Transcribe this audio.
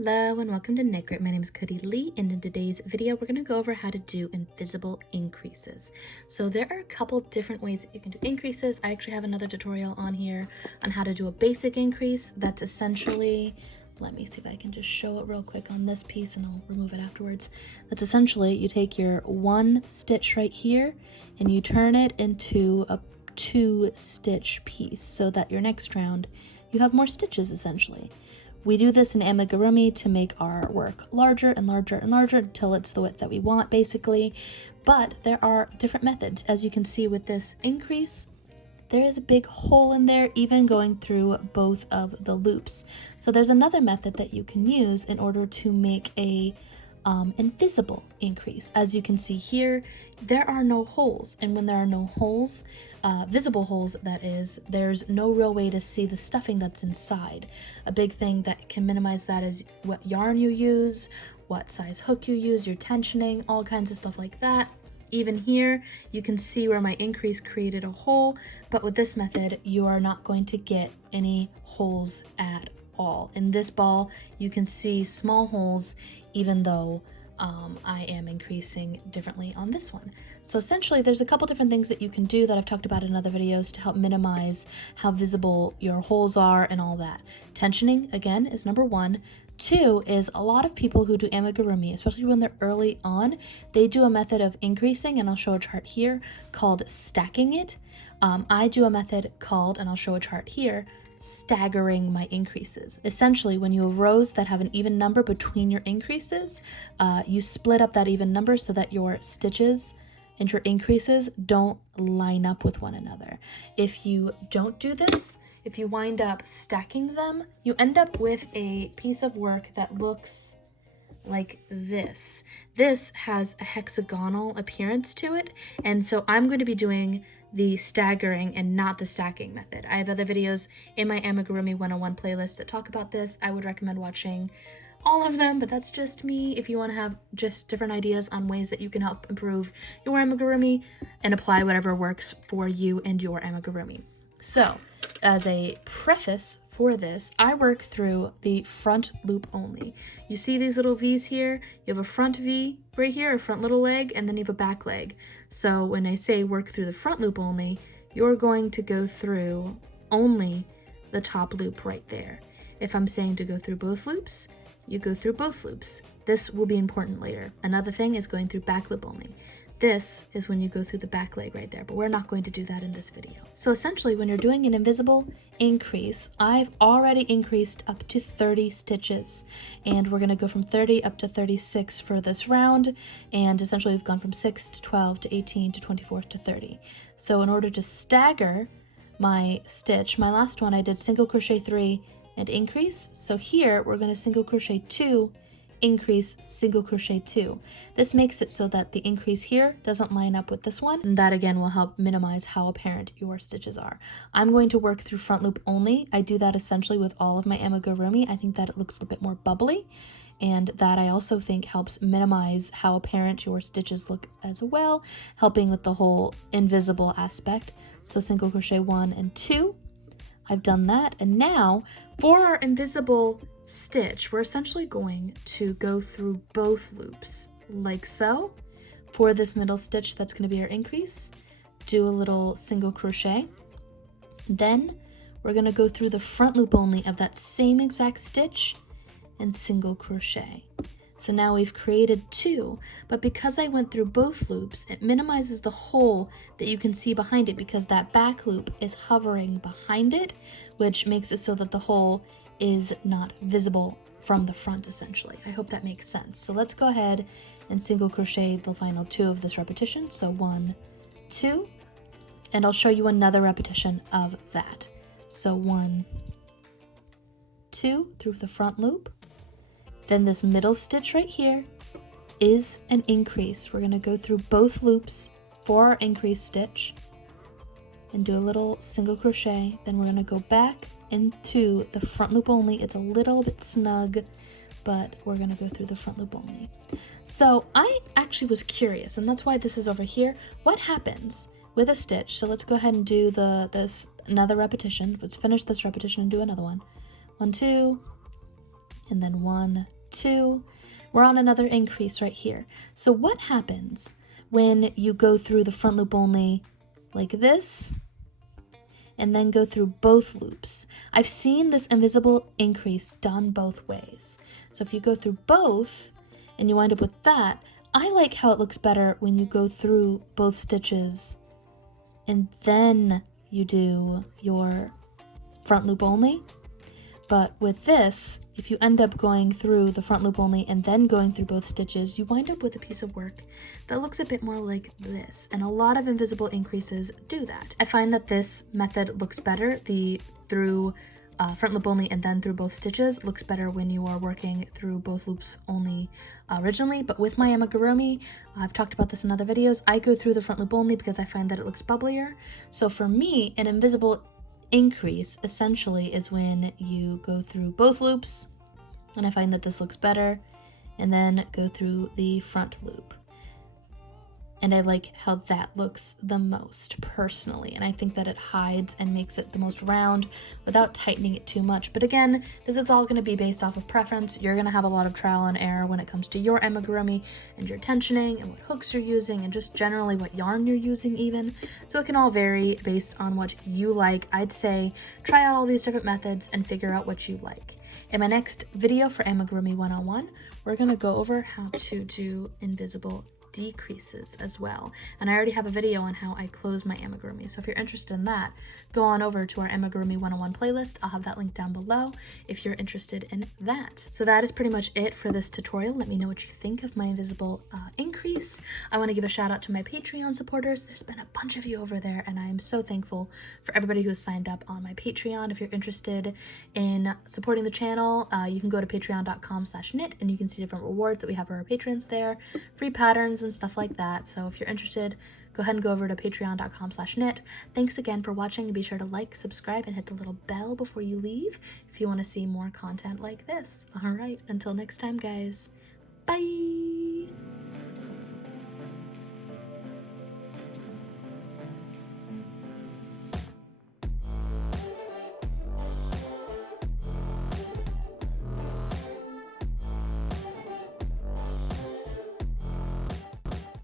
Hello and welcome to Knit Grit. My name is Cody Lee, and in today's video we're going to go over how to do invisible increases. So there are a couple different ways that you can do increases. I actually have another tutorial on here on how to do a basic increase. That's essentially, let me see if I can just show it real quick on this piece and I'll remove it afterwards. That's essentially you take your one stitch right here and you turn it into a 2-stitch piece so that your next round you have more stitches essentially. We do this in amigurumi to make our work larger and larger and larger until it's the width that we want, basically. But there are different methods. As you can see with this increase, there is a big hole in there, even going through both of the loops. So there's another method that you can use in order to make a invisible increase. As you can see here, there are no holes, and when there are no holes, visible holes that is, there's no real way to see the stuffing that's inside. A big thing that can minimize that is what yarn you use, what size hook you use, your tensioning, all kinds of stuff like that. Even here, you can see where my increase created a hole, but with this method, you are not going to get any holes at all. In this ball, you can see small holes, even though I am increasing differently on this one. So essentially, there's a couple different things that you can do that I've talked about in other videos to help minimize how visible your holes are and all that. Tensioning, again, is number one. Two is a lot of people who do amigurumi, especially when they're early on, they do a method of increasing, and I'll show a chart here, called stacking it. I do a method called, and I'll show a chart here, staggering my increases. Essentially, when you have rows that have an even number between your increases, you split up that even number so that your stitches and your increases don't line up with one another. If you don't do this, if you wind up stacking them, you end up with a piece of work that looks like this. This has a hexagonal appearance to it, and so I'm going to be doing the staggering and not the stacking method. I have other videos in my Amigurumi 101 playlist that talk about this. I would recommend watching all of them, but that's just me. If you want to have just different ideas on ways that you can help improve your amigurumi and apply whatever works for you and your amigurumi. So, as a preface for this, I work through the front loop only. You see these little V's here? You have a front V right here, a front little leg, and then you have a back leg. So when I say work through the front loop only, you're going to go through only the top loop right there. If I'm saying to go through both loops, you go through both loops. This will be important later. Another thing is going through back loop only. This is when you go through the back leg right there, but we're not going to do that in this video. So essentially, when you're doing an invisible increase, I've already increased up to 30 stitches, and we're going to go from 30 up to 36 for this round, and essentially we've gone from 6 to 12 to 18 to 24 to 30. So in order to stagger my stitch, my last one I did single crochet 3 and increase. So here we're going to single crochet 2, increase, single crochet 2. This makes it so that the increase here doesn't line up with this one, and that again will help minimize how apparent your stitches are. I'm going to work through front loop only. I do that essentially with all of my amigurumi. I think that it looks a bit more bubbly, and that I also think helps minimize how apparent your stitches look as well, helping with the whole invisible aspect. So single crochet 1 and 2. I've done that, and now for our invisible stitch, we're essentially going to go through both loops like so. For this middle stitch, that's going to be our increase. Do a little single crochet. Then we're going to go through the front loop only of that same exact stitch and single crochet. So now we've created 2, but because I went through both loops, it minimizes the hole that you can see behind it because that back loop is hovering behind it, which makes it so that the hole is not visible from the front essentially. I hope that makes sense. So let's go ahead and single crochet the final 2 of this repetition. So 1, 2, and I'll show you another repetition of that. So 1, 2 through the front loop. Then this middle stitch right here is an increase. We're going to go through both loops for our increase stitch and do a little single crochet. Then we're going to go back into the front loop only. It's a little bit snug, but we're going to go through the front loop only. So I actually was curious, and that's why this is over here. What happens with a stitch? So let's go ahead and do this another repetition. Let's finish this repetition and do another one. 1, 2, and then 1, 2. We're on another increase right here. So what happens when you go through the front loop only like this and then go through both loops? I've seen this invisible increase done both ways. So if you go through both and you wind up with that, I like how it looks better when you go through both stitches and then you do your front loop only. But with this, if you end up going through the front loop only and then going through both stitches, you wind up with a piece of work that looks a bit more like this. And a lot of invisible increases do that. I find that this method looks better. The through front loop only and then through both stitches looks better when you are working through both loops only originally. But with my amigurumi, I've talked about this in other videos, I go through the front loop only because I find that it looks bubblier. So for me, an invisible increase essentially is when you go through both loops, and I find that this looks better, and then go through the front loop. And I like how that looks the most personally, and I think that it hides and makes it the most round without tightening it too much. But again, this is all going to be based off of preference. You're going to have a lot of trial and error when it comes to your amigurumi and your tensioning and what hooks you're using and just generally what yarn you're using even. So it can all vary based on what you like. I'd say try out all these different methods and figure out what you like. In my next video for Amigurumi 101, we're going to go over how to do invisible decreases as well, and I already have a video on how I close my amigurumi, so if you're interested in that, go on over to our Amigurumi 101 playlist. I'll have that link down below if you're interested in that. So that is pretty much it for this tutorial. Let me know what you think of my invisible increase. I want to give a shout out to my Patreon supporters. There's been a bunch of you over there, and I am so thankful for everybody who has signed up on my Patreon. If you're interested in supporting the channel, you can go to patreon.com/knit and you can see different rewards that we have for our patrons there, free patterns and stuff like that. So if you're interested, go ahead and go over to patreon.com/knit. Thanks again for watching, and be sure to like, subscribe, and hit the little bell before you leave if you want to see more content like this. All right, until next time, guys. Bye!